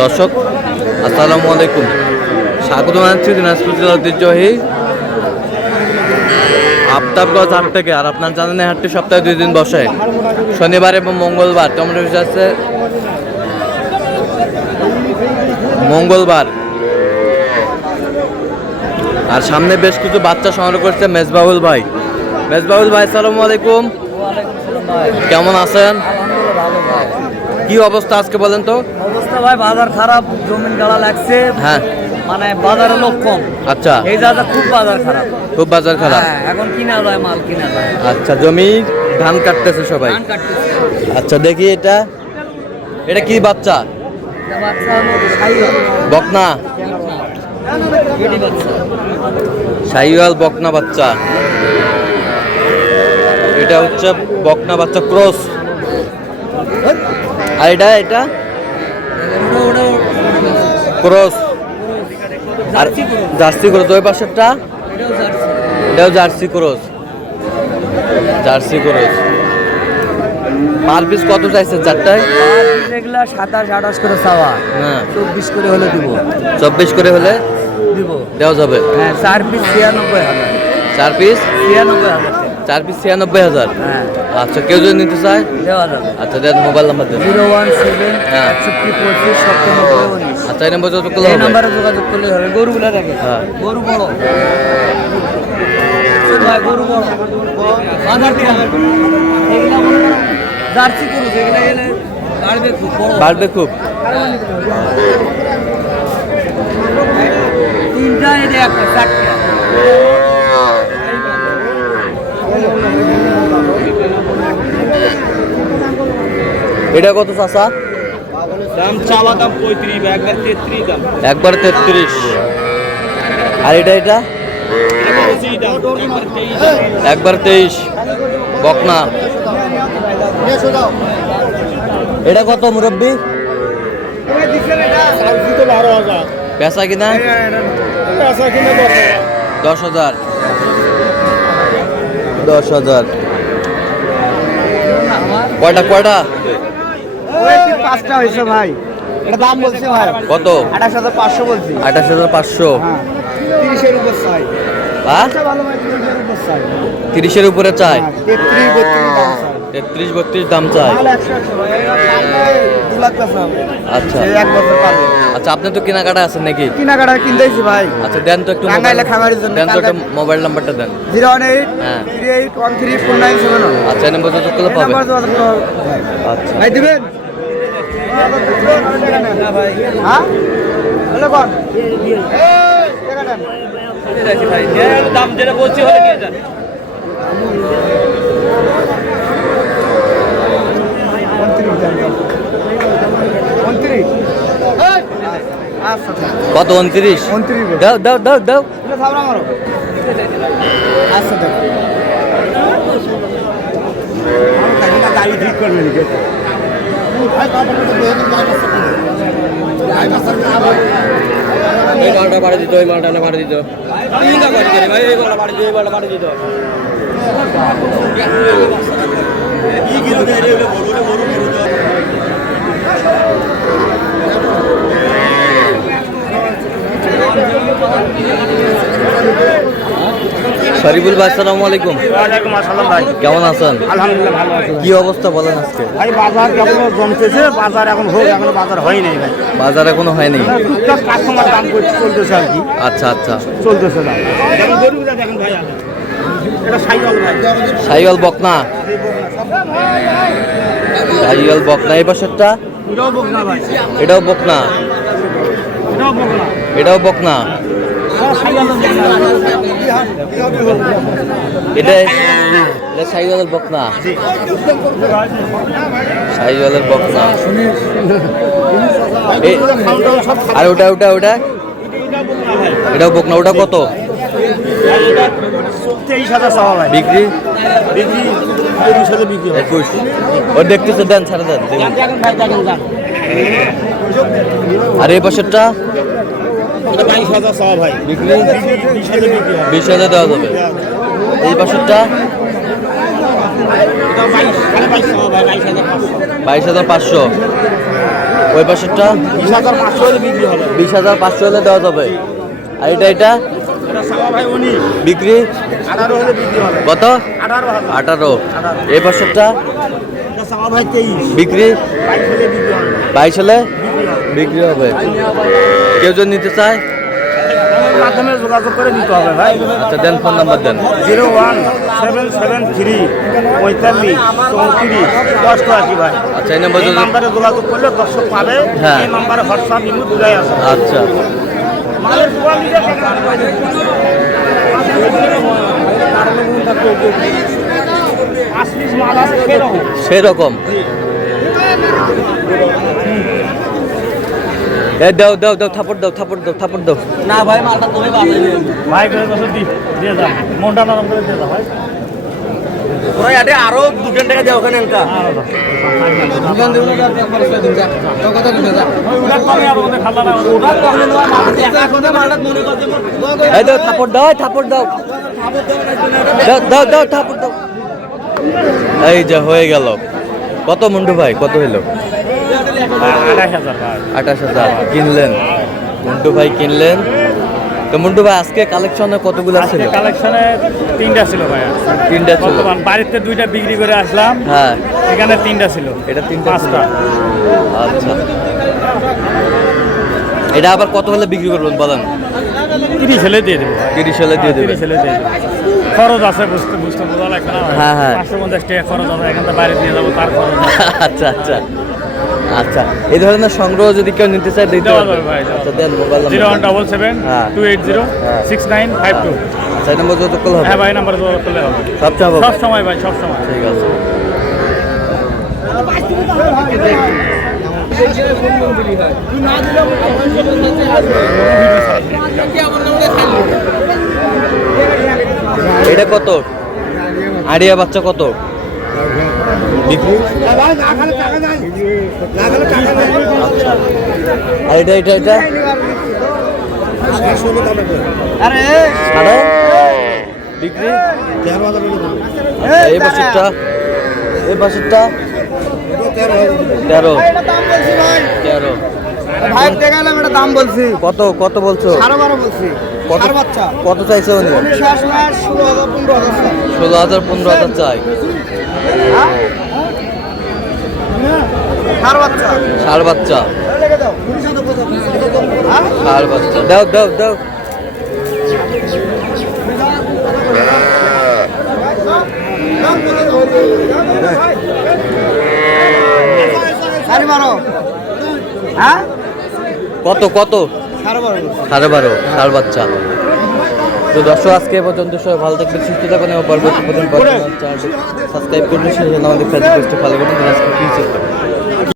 দর্শক আসসালামু আলাইকুম, স্বাগত জানাচ্ছি দিনাজপুর জেলার ঐতিহ্যবাহী আফতাবগঞ্জ হাট থেকে। আর আপনার জানেন এই হাটটি সপ্তাহে 2 দিন বসে, শনিবার এবং মঙ্গলবার। টমেটো আছে মঙ্গলবার। আর সামনে বেশ কিছু বাচ্চা সংগ্রহ করছে মেজবাহুল ভাই। মেজবাহুল ভাই আসসালামু আলাইকুম, কেমন আছেন? কি অবস্থা আজকে বলেন তো? অবস্থা ভাই বাজার খারাপ, জমিন গাড়া লাগছে। হ্যাঁ, মানে বাজারে লোক কম। আচ্ছা, এই জায়গা খুব বাজার খারাপ, খুব বাজার খারাপ। এখন কিনা যায়, মাল কিনা যায়। আচ্ছা, জমি ধান কাটতেছে সবাই। ধান কাটতেছে। আচ্ছা, দেখি এটা কি বাচ্চা? এটা বাচ্চা হলো শাহিওয়াল। বকনা, বেটি বাচ্চা। শাহিওয়াল বকনা বাচ্চা। এটা হচ্ছে বকনা বাচ্চা ক্রস। আর এটা ক্রস আর জার্সি ক্রস। ওই পাশেরটা এটাও জার্সি ক্রস। পার পিস কত চাইছে চারটায়? এগুলা 27-28 করে চাওয়া। হ্যাঁ, 24 করে হলে দিব। 24 করে হলে দিব, দেওয়া যাবে। হ্যাঁ। 4 পিস 96,000। 4 পিস 96,000। 4 পিস 96,000। হ্যাঁ, আচ্ছা, কেউ যদি নিতে চায় দেওয়া যাবে। আচ্ছা, দেন মোবাইল নাম্বার দেন। 017 হ্যাঁ। 61 25 97 19। আচ্ছা, এই নাম্বার যোগাযোগ করলে এই হবে। নাম্বারে যোগাযোগ করলে হবে। গরুগুলা দেখে, হ্যাঁ। গরু বড় ভাই, গরু বড়। বাজার কম। এগুলা মনে করো জার্সি গরু, যেগুলা এলে বাড়বে খুব, বড় বাড়বে খুব। তিনটা এটা একটা, চারটা। এটা কত চাচা? দাম চাওয়া দাম 35, একবার 33 দাম। একবার 33। আর এটা একবার 23 বকনা। এটা কত মুরব্বি? পেশা কিনা 10,000। 10,000 কয়টা? 5টা হয়েছে ভাই। এটা দাম বলছে ভাই কত? 28,500 বলছি। 28,500। 30-এর উপর চাই। হ্যাঁ, ভালো ভাই, 30-এর উপর চাই। 30-এর উপরে চাই। 33-32 33-32 দাম দাম চাই। চাই। মাল 100 ভাই, এটা পারলে 2 লাখ টাকা হবে। আচ্ছা, সেই এক বছর পারবে। আচ্ছা, আপনি তো কেনাকাটা আছেন নাকি? কেনাকাটা কিনতেইছি ভাই। আচ্ছা, দেন তো একটু টাঙ্গাইলে খামারের জন্য। দেন তো একটা মোবাইল নাম্বারটা দেন। 018 হ্যাঁ। 38134971। আচ্ছা, এই নাম্বার যোগাযোগ করলে পাবেন। নাম্বার যোগাযোগ করো। আচ্ছা, ভাই দিবেন? হ্যাঁ, হলো কোন? ভাই দাম যেটা বলছি হলে নিয়ে যান। কত? 29। দাও দাও দাও দাও। আচ্ছা, গাড়ি ঠিক করবেন। এই মালটা বাড়ি দিত, এই মালটা না বাড়ি দিত। ভাই এই বলা বাড়ি দিয়ে, বলা বাড়ি দিত। শরীফুল ভাই আসসালামু আলাইকুম। ওয়ালাইকুম আসসালাম ভাই, কেমন আছেন? আলহামদুলিল্লাহ ভালো আছি। কি অবস্থা বলেন আজকে? ভাই বাজার এখনো জমতেছে, বাজার এখন হোক, এখনো বাজার হয় নাই ভাই। বাজার এখনো হয়নি। টুকটাক কাস্টমার দাম করতে চলতেছে আর কি। আচ্ছা আচ্ছা, চলতেছে দাম। দেখেন গরুগুলা দেখেন ভাই, এটা শাহিওয়াল ভাই। শাহিওয়াল বকনা। শাহিওয়াল বকনা। এই পাশেরটা এটাও বকনা ভাই। এটাও বকনা। এটাও বকনা। এটাও বকনা। এটা শাহিওয়ালের বকনা। শাহিওয়ালের বকনা। আর ওটা এটাও বকনা। ওটা কত? 23,000 চাওয়া ভাই। বিক্রি 21,000 বিক্রি হয়। 21। ও দেখতেছে, দেন, ছাড়া দেন। আর এই পাশেরটা 22,000 চাওয়া ভাই। বিক্রি 20,000 বিক্রি হয়। 20,000 দেওয়া যাবে। এই পাশেরটা 22,500। ওই পাশেরটা 20,500 হলে দেওয়া যাবে। আর এটা বিক্রি কত? 18। এই পাশেরটা বিক্রি 22 হলে বিক্রি হবে। কেউ যদি নিতে চায় মাধ্যমে যোগাযোগ করে নিতে হবে ভাই। আচ্ছা দেন, ফোন নাম্বার দেন। 01773 45 34 88 ভাই। আচ্ছা এই নাম্বার এই নাম্বারে যোগাযোগ করলে দর্শক পাবে। হ্যাঁ। এই নাম্বারে হোয়াটসঅ্যাপ ইমো দুটাই আছে। আচ্ছা মালের কোয়ালিটি আসলিস মাল আছে সেরকম। দাও দাও দাও, থাপড় দাও, থাপড় দাও, থাপড় দাও। না ভাই, মালটা তুমি ভাই করে বছর দিয়ে দাও, মনটা নরম করে দিয়ে দাও ভাই। ওরা এটা আরো 2 টাকা দাও ওখানে এনকা দোকান দেব না, তো কথা দিতে যা ওটা কমে আর ওদের খালা না, ওটা কমে না মালটা এখন মালটা মনে করতে এই দাও, থাপড় দাও, থাপড় দাও, দাও দাও দাও, থাপড় দাও। এই যে হয়ে গেল। কত মুন্ডু ভাই, কত হইলো? 28,000 ভাই। 28,000 কিনলেন, মুন্টু ভাই কিনলেন। তো মুন্টু ভাই আজকে কালেকশনে কতগুলো ছিল? কালেকশনে 3টা ছিল ভাই। 3টা ছিল। বর্তমান বাড়িতে 2টা বিক্রি করে আসলাম। হ্যাঁ এখানে 3টা ছিল। এটা 3টা ছিল। 5টা। আচ্ছা এটা আবার কত হলে বিক্রি করবেন বলেন? 30 হলে দিয়ে দেবো। 30 হলে দিয়ে দেবেন। 30 হলে দিয়ে দেবো। খরচ আছে, বুঝতে বোঝা লাগবে না ভাই। হ্যাঁ, হ্যাঁ। 550 টাকা খরচ হবে, এখান থেকে বাইরে দিয়ে যাবো, তার খরচ আছে। আচ্ছা আচ্ছা আচ্ছা, এই ধরনের সংগ্রহ যদি কেউ নিতে চায় দিতে দেওয়া পারবেন? যাবে ভাই, দেওয়া আচ্ছা দেন মোবাইল নাম্বার। 0177 হ্যাঁ। 280 6952। আচ্ছা এই নম্বর যোগাযোগ করলে হবে? হ্যাঁ ভাই, নাম্বার যোগাযোগ করলে হবে। সবচেয়ে হবে? সব সময় ভাই, সব সময়। ঠিক আছে। এটা কত? আড়িয়া বাচ্চা কত বিক্রি? আচ্ছা আর এটা এটা এটা সাড়ে বিক্রি? এই বছরটা, এই বছরটা 13। ভাই দেখালাম, এটা দাম বলছি কত কত বলছো? 12.5 বলছি। কত বাচ্চা কত চাইছে উনি? 16,000 15,000 চাই। ষাড় বাচ্চা, ষাড় বাচ্চা দাও দাও দাও। কত কত? 12.5 ষাড় বাচ্চা। তো দর্শক আজকে এ পর্যন্ত, সবাই ভালো থাকবেন, সুস্থ থাকবেন এবং পরবর্তী চ্যানেলটি সাবস্ক্রাইব করলে আমাদের ফেসবুক পেজটি ফলো করুন। আজকে